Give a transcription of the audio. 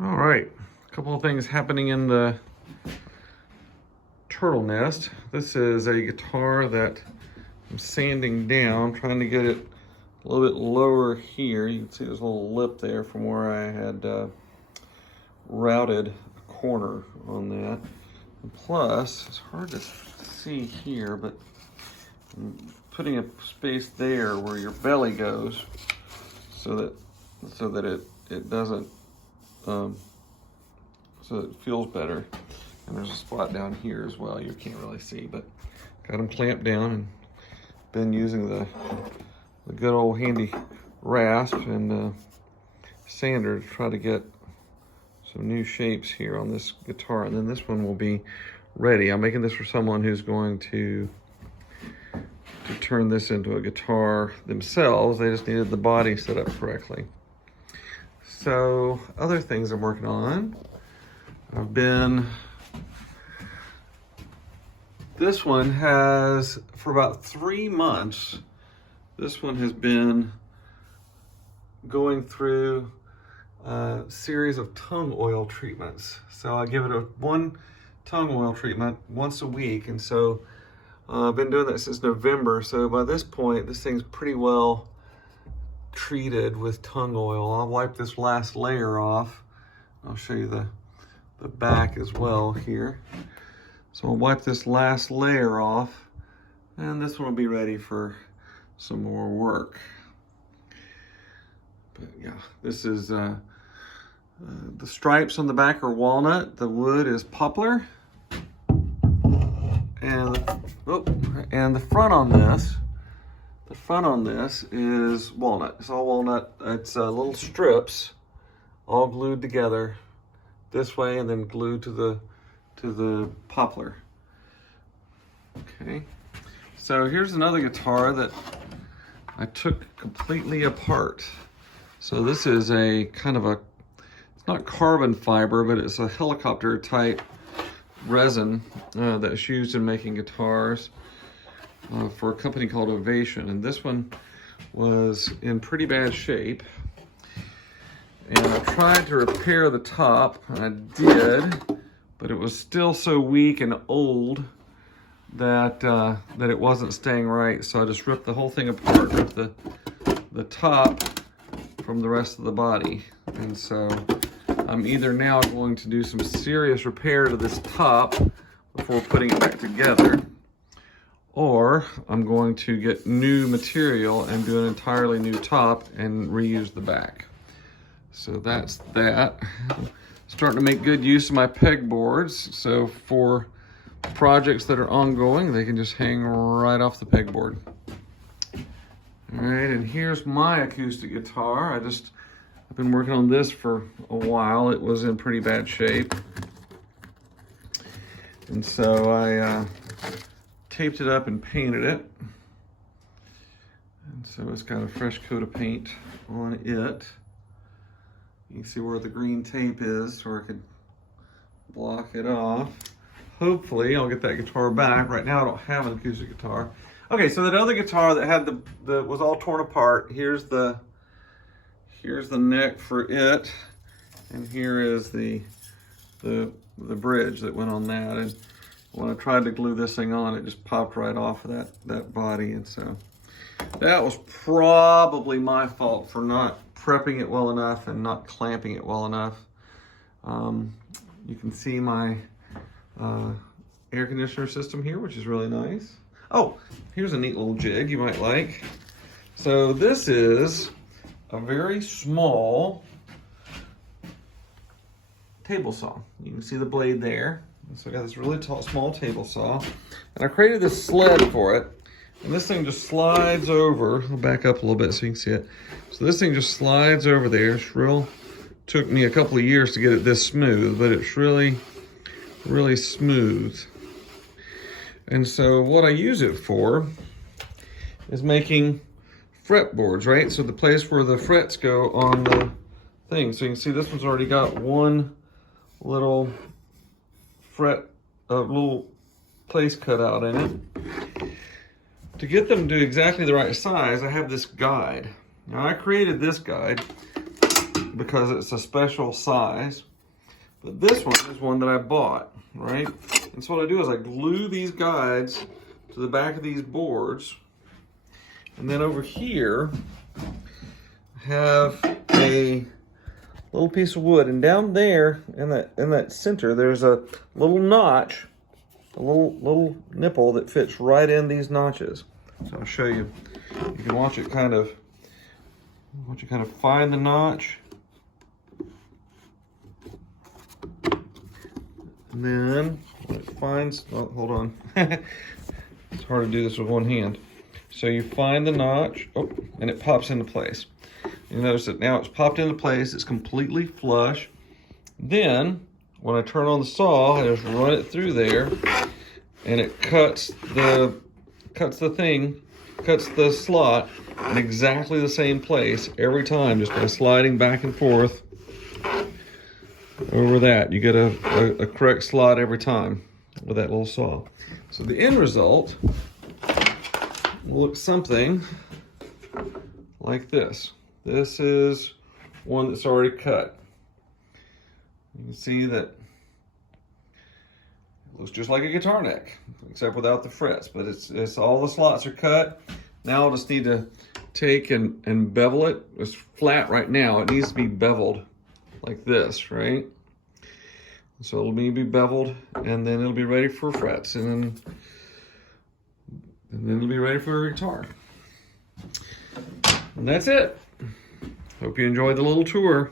All right, a couple of things happening in the turtle nest. This is a guitar that I'm sanding down, trying to get it a little bit lower here. You can see there's a little lip there from where I had routed a corner on that. And plus, it's hard to see here, but I'm putting a space there where your belly goes so that it doesn't so it feels better. And there's a spot down here as well you can't really see, but got them clamped down and been using the good old handy rasp and sander to try to get some new shapes here on this guitar, and then this one will be ready. I'm making this for someone who's going to turn this into a guitar themselves. They just needed the body set up correctly. So other things I'm working on, this one has, for about 3 months, this one has been going through a series of tongue oil treatments. So I give it one tongue oil treatment once a week, and so I've been doing that since November. So by this point, this thing's pretty well treated with tongue oil. I'll wipe this last layer off. I'll show you the back as well here. So I'll wipe this last layer off, and this one will be ready for some more work. But yeah, this is the stripes on the back are walnut. The wood is poplar, and the front on this is walnut. It's all walnut. It's little strips all glued together this way and then glued to the poplar. Okay, so here's another guitar that I took completely apart. So this is a kind of it's not carbon fiber, but it's a helicopter type resin that's used in making guitars for a company called Ovation. And this one was in pretty bad shape. And I tried to repair the top, and I did, but it was still so weak and old that it wasn't staying right. So I just ripped the whole thing apart, ripped the top from the rest of the body. And so I'm either now going to do some serious repair to this top before putting it back together, or I'm going to get new material and do an entirely new top and reuse the back. So that's that. Starting to make good use of my pegboards. So for projects that are ongoing, they can just hang right off the pegboard. All right, and here's my acoustic guitar. I've been working on this for a while. It was in pretty bad shape. And so I taped it up and painted it. And so it's got a fresh coat of paint on it. You can see where the green tape is, so I could block it off. Hopefully I'll get that guitar back. Right now I don't have an acoustic guitar. Okay, so that other guitar that had was all torn apart. Here's the neck for it, and here is the bridge that went on that. And when I tried to glue this thing on, it just popped right off of that body. And so that was probably my fault for not prepping it well enough and not clamping it well enough. You can see my air conditioner system here, which is really nice. Oh, here's a neat little jig you might like. So this is a very small table saw. You can see the blade there. So I got this really small table saw, and I created this sled for it. And this thing just slides over. I'll back up a little bit so you can see it. So this thing just slides over there. It's took me a couple of years to get it this smooth, but it's really, really smooth. And so what I use it for is making fretboards, right? So the place where the frets go on the thing. So you can see this one's already got one little little place cut out in it. To get them to exactly the right size, I have this guide. Now I created this guide because it's a special size. But this one is one that I bought, right? And so what I do is I glue these guides to the back of these boards. And then over here, I have a little piece of wood. And down there in that center, there's a little notch, a little nipple that fits right in these notches. So I'll show you. You can watch it kind of find the notch. And then when it finds, oh, hold on. It's hard to do this with one hand. So you find the notch, oh, and it pops into place. You notice that now it's popped into place, it's completely flush. Then, when I turn on the saw, I just run it through there, and it cuts the slot in exactly the same place every time, just by sliding back and forth over that. You get a correct slot every time with that little saw. So the end result will look something like this. This is one that's already cut. You can see that it looks just like a guitar neck, except without the frets, but it's all the slots are cut. Now I'll just need to take and bevel it. It's flat right now. It needs to be beveled like this, right? So it'll need to be beveled, and then it'll be ready for frets, and then it'll be ready for a guitar. And that's it. Hope you enjoyed the little tour.